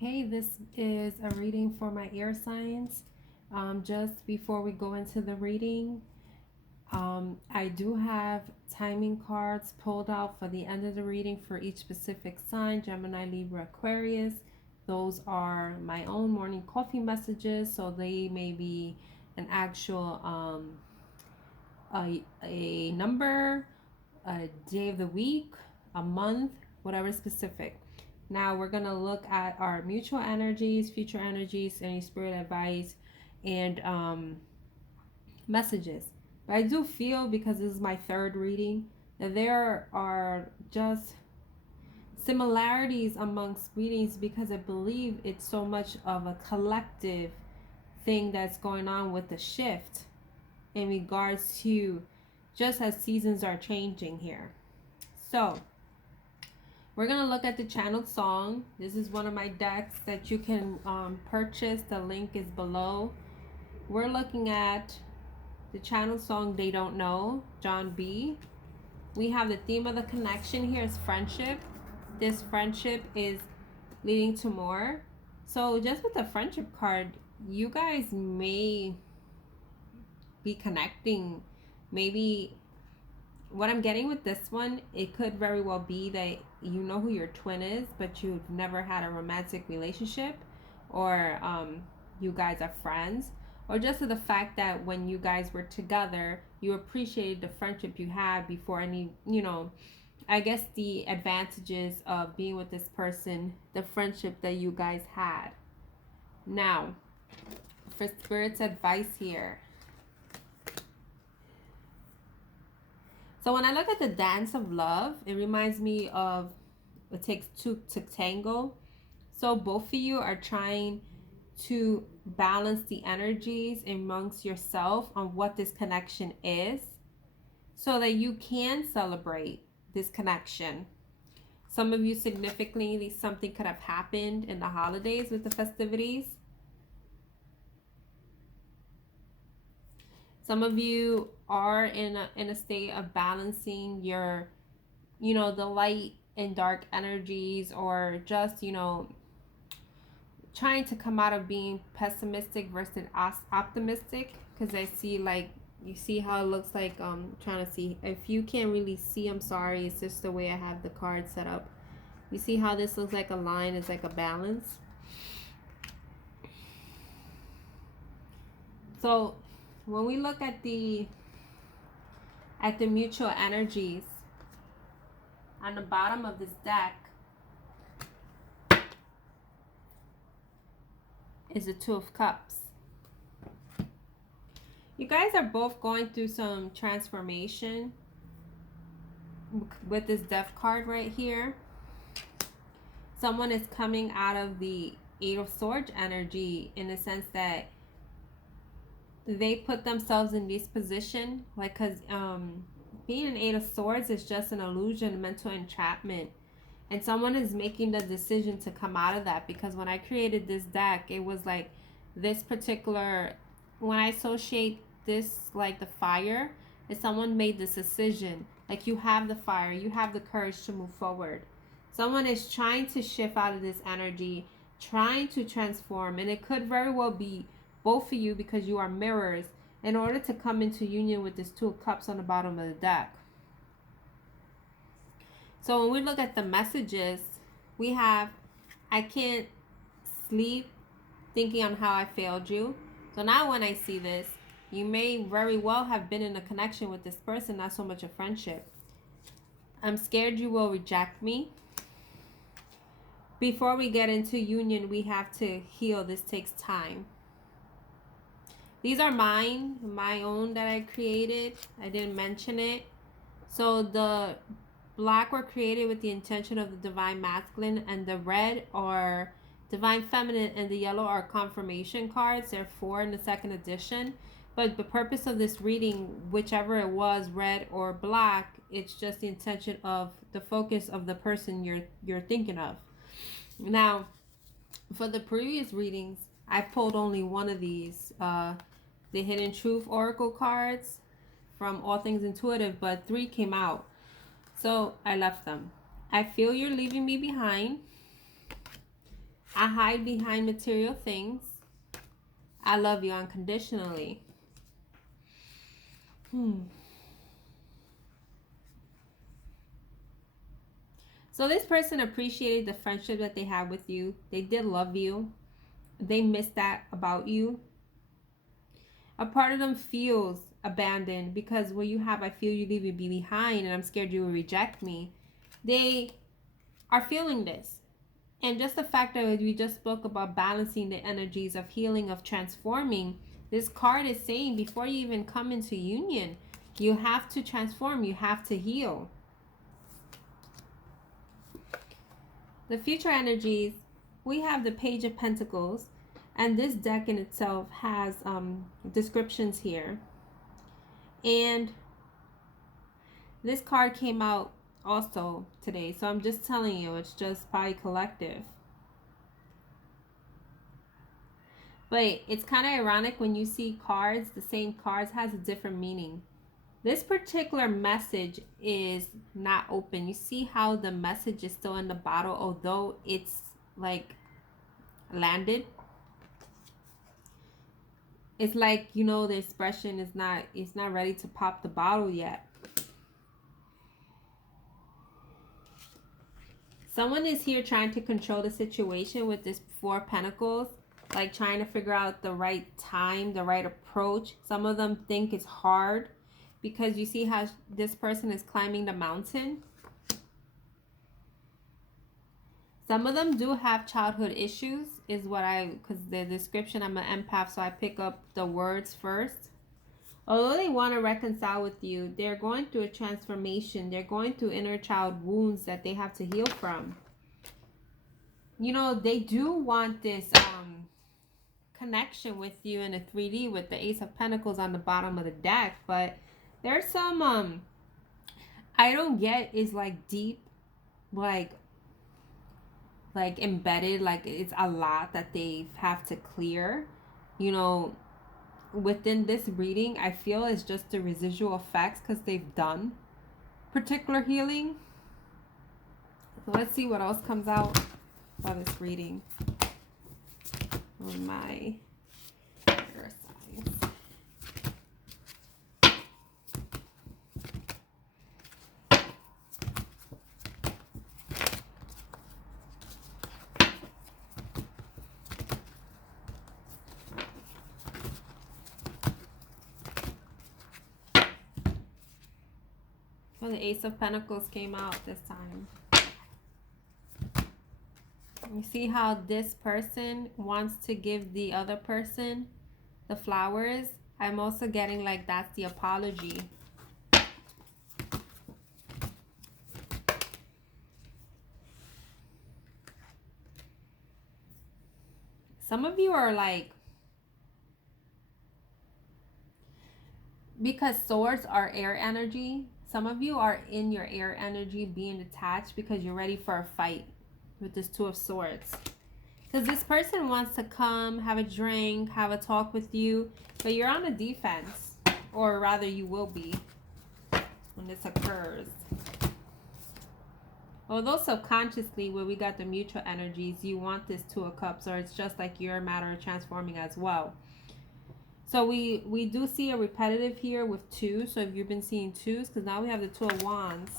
Hey, this is a reading for my air signs. Just before we go into the reading, I do have timing cards pulled out for the end of the reading for each specific sign: Gemini, Libra, Aquarius. Those are my own morning coffee messages, so they may be an actual a number, a day of the week, a month, whatever specific. Now we're going to look at our mutual energies, future energies, any spirit advice, and messages. But I do feel, because this is my third reading, that there are just similarities amongst readings, because I believe it's so much of a collective thing that's going on with the shift in regards to just as seasons are changing here. So we're going to look at the channeled song. This is one of my decks that you can purchase. The link is below. We're looking at the channeled song, They Don't Know, John B. We have the theme of the connection here is friendship. This friendship is leading to more. So just with the friendship card, you guys may be connecting. Maybe what I'm getting with this one, it could very well be that you know who your twin is, but you've never had a romantic relationship, or you guys are friends, or just the fact that when you guys were together, you appreciated the friendship you had before any, I guess the advantages of being with this person, the friendship that you guys had. Now, for Spirit's advice here. So when I look at the dance of love, it reminds me of it takes two to tango. So both of you are trying to balance the energies amongst yourself on what this connection is, so that you can celebrate this connection. Some of you, significantly, something could have happened in the holidays with the festivities. Some of you are in a state of balancing your, the light and dark energies, or just, trying to come out of being pessimistic versus optimistic. Because I see, like, you see how it looks like, trying to see. If you can't really see, I'm sorry, it's just the way I have the card set up. You see how this looks like a line, it's like a balance. So when we look at the mutual energies on the bottom of this deck is the Two of Cups. You guys are both going through some transformation with this Death card right here. Someone is coming out of the Eight of Swords energy, in the sense that they put themselves in this position, like, because being an Eight of Swords is just an illusion, mental entrapment, and someone is making the decision to come out of that. Because when I created this deck, it was like this particular, when I associate this, like the fire, is someone made this decision. Like, you have the fire, you have the courage to move forward. Someone is trying to shift out of this energy, trying to transform, and it could very well be both of you, because you are mirrors, in order to come into union with this Two of Cups on the bottom of the deck. So when we look at the messages, we have, I can't sleep thinking on how I failed you. So now when I see this, you may very well have been in a connection with this person, not so much a friendship. I'm scared you will reject me. Before we get into union, we have to heal. This takes time. These are my own that I created. I didn't mention it. So the black were created with the intention of the divine masculine, and the red are divine feminine, and the yellow are confirmation cards. There are 4 in the second edition. But the purpose of this reading, whichever it was, red or black, it's just the intention of the focus of the person you're thinking of. Now, for the previous readings, I pulled only one of these, the Hidden Truth Oracle cards from All Things Intuitive, but 3 came out. So I left them. I feel you're leaving me behind. I hide behind material things. I love you unconditionally. So this person appreciated the friendship that they had with you. They did love you. They missed that about you. A part of them feels abandoned because what you have, I feel you leave me behind and I'm scared you will reject me. They are feeling this. And just the fact that we just spoke about balancing the energies of healing, of transforming, this card is saying before you even come into union, you have to transform, you have to heal. The future energies, we have the Page of Pentacles, and this deck in itself has descriptions here. And this card came out also today, so I'm just telling you, it's just by collective. But it's kind of ironic when you see cards, the same cards has a different meaning. This particular message is not open. You see how the message is still in the bottle, although it's like landed. It's like, you know, the expression is not, it's not ready to pop the bottle yet. Someone is here trying to control the situation with this Four of Pentacles, like trying to figure out the right time, the right approach. Some of them think it's hard because you see how this person is climbing the mountain. Some of them do have childhood issues, is what because the description, I'm an empath, so I pick up the words first. Although they want to reconcile with you, they're going through a transformation. They're going through inner child wounds that they have to heal from. You know, they do want this connection with you in a 3D with the Ace of Pentacles on the bottom of the deck. But there's some, I don't get is like deep, like embedded, like it's a lot that they have to clear, you know. Within this reading, I feel it's just the residual effects because they've done particular healing. So let's see what else comes out by this reading on my air signs. Well, the Ace of Pentacles came out this time. You see how this person wants to give the other person the flowers? I'm also getting like that's the apology. Some of you are like, because swords are air energy, some of you are in your air energy being attached because you're ready for a fight with this Two of Swords. Because this person wants to come, have a drink, have a talk with you, but you're on the defense. Or rather, you will be when this occurs. Although subconsciously, where we got the mutual energies, you want this Two of Cups, or it's just like you're a matter of transforming as well. So we do see a repetitive here with two. So if you've been seeing twos, because now we have the Two of Wands.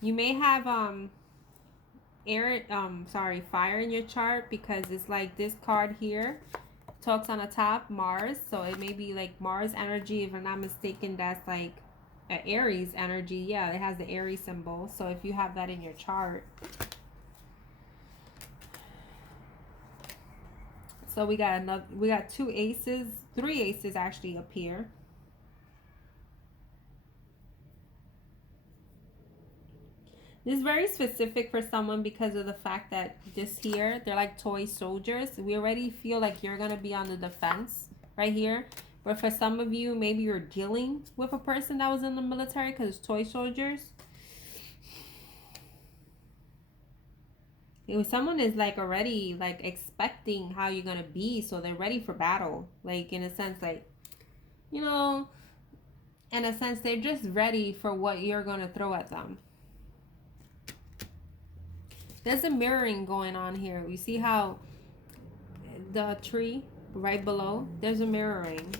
You may have fire in your chart, because it's like this card here talks on the top, Mars. So it may be like Mars energy, if I'm not mistaken. That's like an Aries energy. Yeah, it has the Aries symbol. So if you have that in your chart. So we got two aces, three aces actually up here. This is very specific for someone because of the fact that this here, they're like toy soldiers. We already feel like you're going to be on the defense right here. But for some of you, maybe you're dealing with a person that was in the military because it's toy soldiers. Someone is like already like expecting how you're going to be. So they're ready for battle. Like in a sense, like, you know, in a sense, they're just ready for what you're going to throw at them. There's a mirroring going on here. You see how the tree right below, there's a mirroring.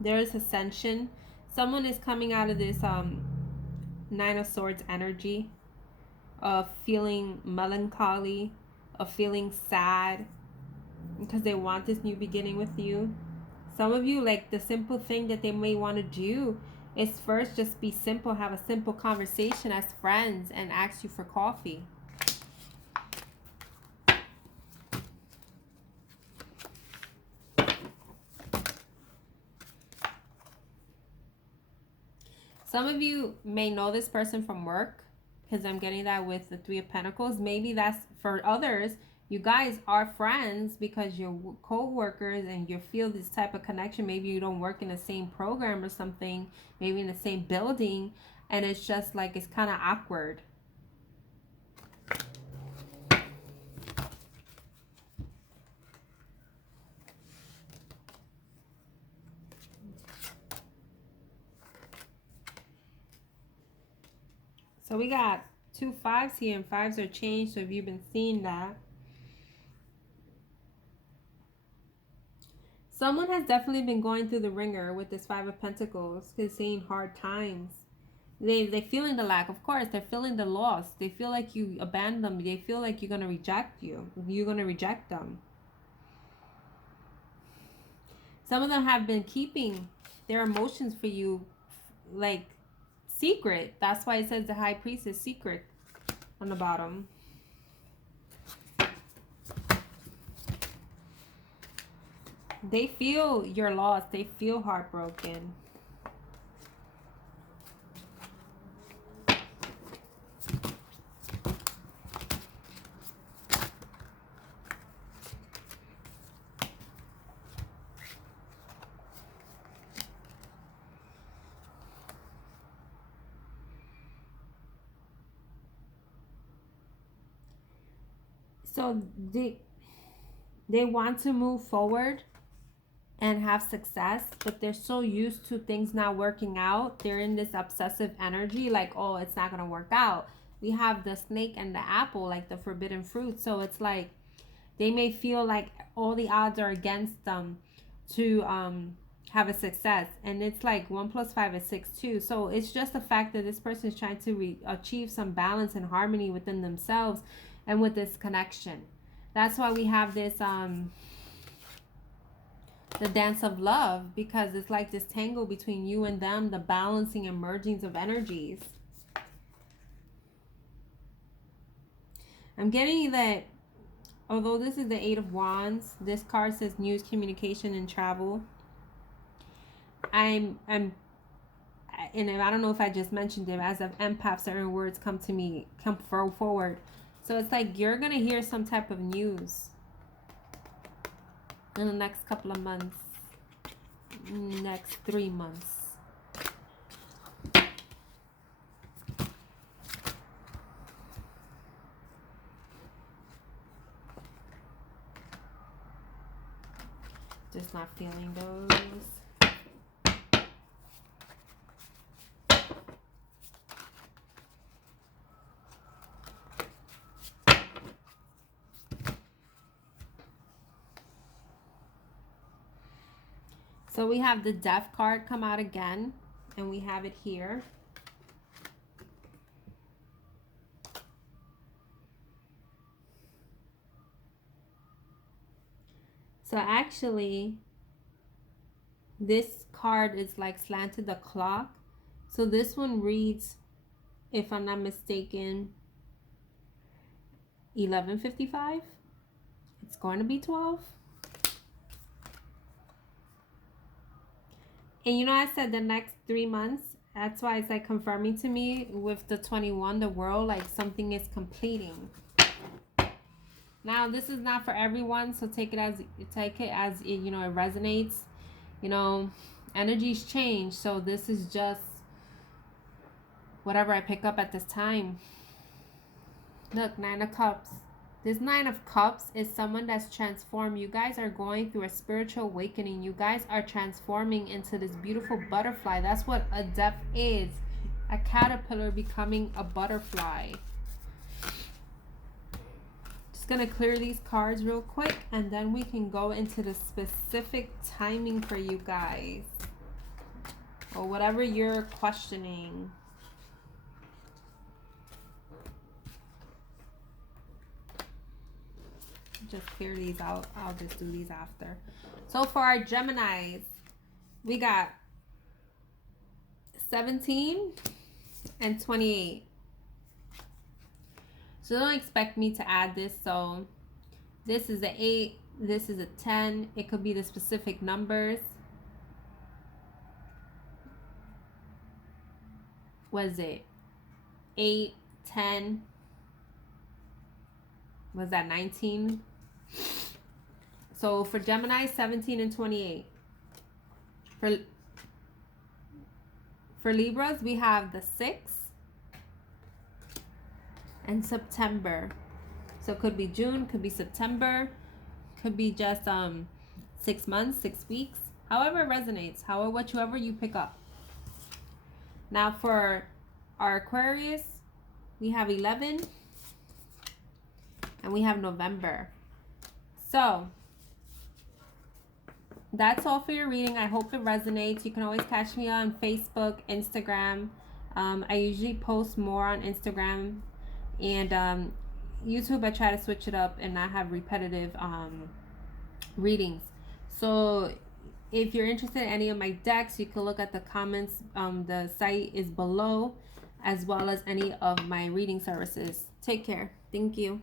There is ascension. Someone is coming out of this Nine of Swords energy of feeling melancholy, of feeling sad, because they want this new beginning with you. Some of you, like, the simple thing that they may want to do is first just be simple, have a simple conversation as friends and ask you for coffee. Some of you may know this person from work, because I'm getting that with the Three of Pentacles. Maybe that's for others. You guys are friends because you're co-workers and you feel this type of connection. Maybe you don't work in the same program or something, maybe in the same building, and it's just like it's kind of awkward. So we got 2 5s here, and 5s are changed. So if you've been seeing that, someone has definitely been going through the ringer with this 5 of Pentacles, because seeing hard times. They're feeling the lack, of course. They're feeling the loss. They feel like you abandoned them. They feel like you're going to reject you. You're going to reject them. Some of them have been keeping their emotions for you, like, secret. That's why it says the High Priest is secret on the bottom. They feel your loss. They feel heartbroken. So they want to move forward and have success, but they're so used to things not working out. They're in this obsessive energy, like, oh, it's not going to work out. We have the snake and the apple, like the forbidden fruit. So it's like they may feel like all the odds are against them to have a success. And it's like 1 + 5 is 6 too. So it's just the fact that this person is trying to achieve some balance and harmony within themselves and with this connection. That's why we have this the dance of love, because it's like this tangle between you and them, the balancing and mergings of energies. I'm getting that although this is the 8 of Wands, this card says news, communication, and travel. And I don't know if I just mentioned it, as an empath, certain words come forward. So it's like you're going to hear some type of news in the next couple of months, next 3 months. Just not feeling those. So we have the Death card come out again, and we have it here. So actually, this card is like slanted the clock. So this one reads, if I'm not mistaken, 11:55. It's going to be 12. And you know, I said the next 3 months. That's why it's like confirming to me with the 21, the world, like something is completing. Now, this is not for everyone, so take it as it, you know, it resonates. You know, energies change, so this is just whatever I pick up at this time. Look, 9 of Cups. This 9 of Cups is someone that's transformed. You guys are going through a spiritual awakening. You guys are transforming into this beautiful butterfly. That's what a depth is. a caterpillar becoming a butterfly. Just gonna clear these cards real quick, and then we can go into the specific timing for you guys, or whatever you're questioning. Just clear these out. I'll just do these after. So for our Geminis, we got 17 and 28. So don't expect me to add this. So this is an 8, this is a 10. It could be the specific numbers. Was it 8, 10? Was that 19? So for Gemini, 17 and 28. For Libras, we have the 6 and September. So it could be June, could be September, could be just 6 months, 6 weeks. However it resonates, whichever you pick up. Now for our Aquarius, we have 11 and we have November. So that's all for your reading. I hope it resonates. You can always catch me on Facebook, Instagram. I usually post more on Instagram, and YouTube I try to switch it up and not have repetitive readings. So if you're interested in any of my decks, you can look at the comments. The site is below, as well as any of my reading services. Take care. Thank you.